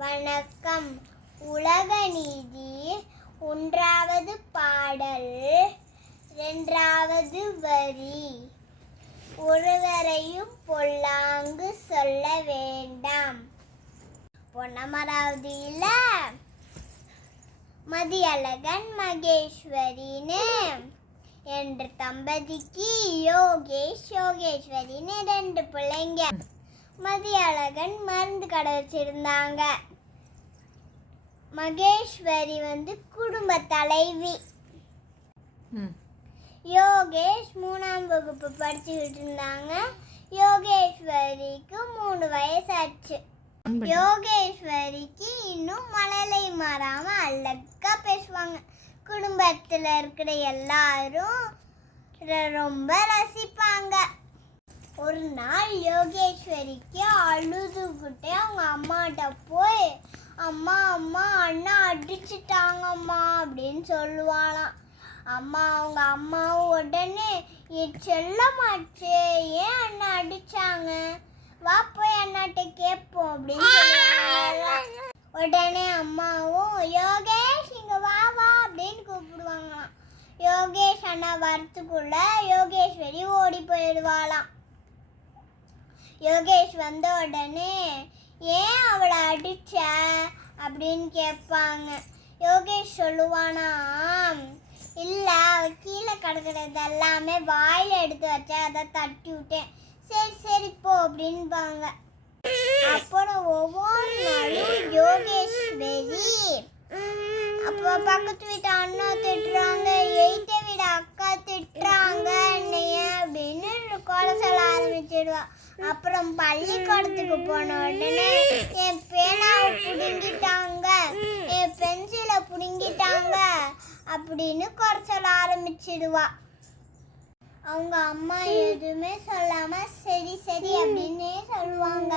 வணக்கம். உலக நீதி 1வது பாடல் 2வது வரி. ஒருவரையும் பொல்லாங்கு சொல்ல வேண்டாம். பொன்னமராவதி இல்ல, மதியழகன் மகேஸ்வரின்னு என்ற தம்பதிக்கு யோகேஸ்வரின்னு 2 பிள்ளைங்க. மதியழகன் மருந்து கடை வச்சிருந்தாங்க. மகேஸ்வரி குடும்ப தலைவி. யோகேஷ் 3ஆம் வகுப்பு படிச்சுக்கிட்டு இருந்தாங்க. யோகேஸ்வரிக்கு 3 வயசாச்சு. யோகேஸ்வரிக்கு இன்னும் மழலை மாறாம அழகா பேசுவாங்க. குடும்பத்தில் இருக்கிற எல்லாரும் ரொம்ப ரசிப்பாங்க. ஒரு நாள் யோகேஸ்வரிக்கு அழுதுகிட்டே அவங்க அம்மாட்ட போய், அம்மா அண்ணா அடிச்சிட்டாங்கம்மா அப்படின்னு சொல்லுவாளாம். அவங்க அம்மாவும் உடனே, செல்லமாச்சு, ஏன் அண்ணா அடிச்சாங்க, வா போய் அண்ணாட்ட கேட்போம் அப்படின்னு சொல்லுவாங்க. உடனே அம்மாவும், யோகேஷ் இங்க வா அப்படின்னு கூப்பிடுவாங்களாம். யோகேஷ் அண்ணா வரத்துக்குள்ள யோகேஸ்வரி ஓடி போயிடுவாளாம். யோகேஷ் வந்த உடனே, ஏன் அவளை அடிச்ச அப்படின்னு கேட்பாங்க. யோகேஷ் சொல்லுவானா, இல்ல கீழே கிடக்கிறது எல்லாமே வாயில எடுத்து வச்சேன், அதை தட்டி விட்டேன், சரி போ அப்படின்பாங்க. அப்புறம் ஒவ்வொரு நாளும் யோகேஸ்வரி அப்போ பக்கத்து வீட்டு அண்ணா திட்டுறாங்க, எய்த்த வீடு அக்கா திட்டுறாங்க என்னைய அப்படின்னு கொலை சொல்ல ஆரம்பிச்சிடுவா. அப்புறம் பள்ளிக்கூடத்துக்கு போன உடனே, என் பேனாவை பிடுங்கிட்டாங்க, என் பென்சிலை பிடுங்கிட்டாங்க அப்படின்னு குறை சொல்ல ஆரம்பிச்சிடுவா. அவங்க அம்மா எதுவுமே சொல்லாம சரி அப்படின்னே சொல்லுவாங்க.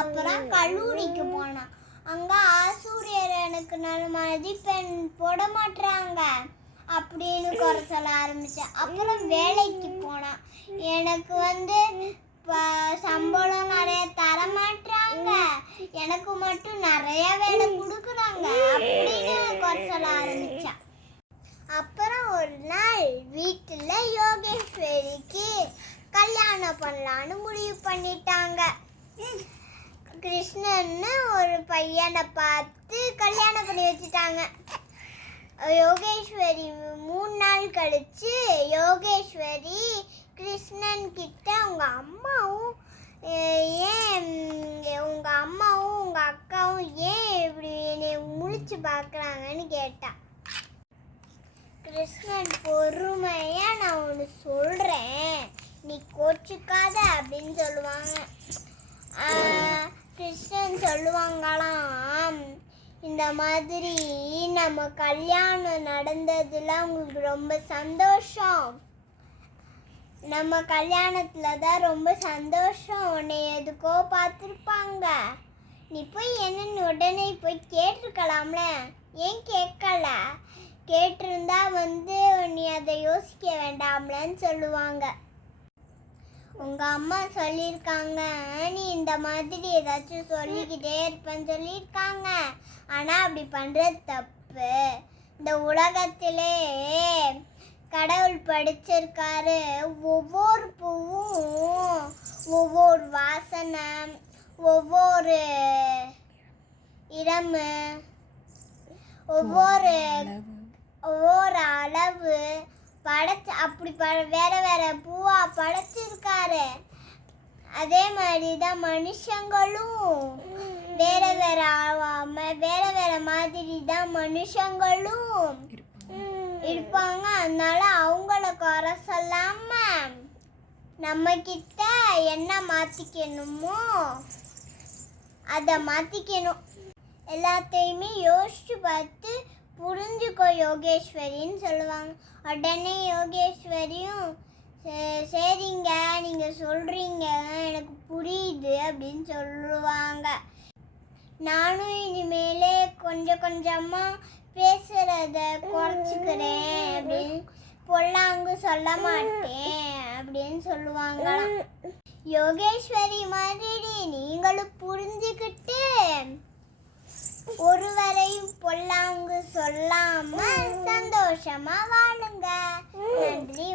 அப்புறம் கல்லூரிக்கு போனா, அங்க ஆசிரியர் எனக்கு நல்ல மதிப்பெண் போட மாட்டாங்க அப்படின்னு குறை சொல்ல ஆரம்பிச்சேன். அப்புறம் வேலைக்கு போனா, எனக்கு சம்பளம் நிறைய தர மாட்டாங்க, எனக்கு மட்டும் நிறைய வேலை கொடுக்குறாங்க அப்படின்னு குறை சொல்ல ஆரம்பிச்சேன். அப்புறம் ஒரு நாள் வீட்டுல யோகேஸ்வரிக்கு கல்யாணம் பண்ணலான்னு முடிவு பண்ணிட்டாங்க. கிருஷ்ணன்னு ஒரு பையனை பார்த்து கல்யாணம் பண்ணி வச்சுட்டாங்க. யோகேஸ்வரி 3 நாள் கழிச்சு யோகேஸ்வரி கிருஷ்ணன் கிட்ட, உங்க அம்மாவும் உங்க அக்காவும் ஏன் இப்படி என்னை முழிச்சு பார்க்குறாங்கன்னு கேட்டா. கிருஷ்ணன் பொறுமையா, நான் ஒன்று சொல்றேன், நீ கோச்சுக்காத அப்படின்னு சொல்லுவாங்க. கிருஷ்ணன் சொல்லுவாங்களாம், இந்த மாதிரி நம்ம கல்யாணம் நடந்ததுல உங்களுக்கு ரொம்ப சந்தோஷம், நம்ம கல்யாணத்துல தான் ரொம்ப சந்தோஷம், உன்னை எதுக்கோ பார்த்துருப்பாங்க, நீ போய் என்னன்னு உடனே போய் கேட்டிருக்கலாம்ல, ஏன் கேட்கல, கேட்டிருந்தா நீ அதை யோசிக்க வேண்டாம்லன்னு சொல்லுவாங்க. உங்க அம்மா சொல்லியிருக்காங்க, நீ இந்த மாதிரி ஏதாச்சும் சொல்லிக்கிட்டே இருப்பேன்னு சொல்லியிருக்காங்க, ஆனா அப்படி பண்றது தப்பு. இந்த உலகத்திலே கடவுள் படிச்சிருக்காரு, ஒவ்வொரு பூவும் ஒவ்வொரு வாசனை, ஒவ்வொரு இடமு, ஒவ்வொரு அளவு படைச்சு அப்படி வேற பூவா படைச்சிருக்காரு. அதே மாதிரிதான் மனுஷங்களும் வேற மாதிரி தான் மனுஷங்களும் இருப்பாங்க. அதனால அவங்கள குறை சொல்லாம நம்ம கிட்ட என்ன மாத்திக்கணுமோ அதை மாத்திக்கணும். எல்லாத்தையுமே யோசிச்சு பார்த்து புரிஞ்சுக்கோ யோகேஸ்வரின்னு சொல்லுவாங்க. உடனே யோகேஸ்வரியும், சரிங்க நீங்க சொல்றீங்க, எனக்கு புரியுது அப்படின்னு சொல்லுவாங்க. நானும் இனிமேலே கொஞ்சமா பேசுறத குறைச்சிக்கிறேன் அப்படின்னு, பொல்லாங்கு சொல்ல மாட்டேன் அப்படின்னு சொல்லுவாங்களாம். யோகேஸ்வரி மாதிரி நீங்களும் புரிஞ்சுக்கிட்டு ஒருவரையும் பொல்லாங்கு சொல்லாம சந்தோஷமா வாழுங்க. நன்றி.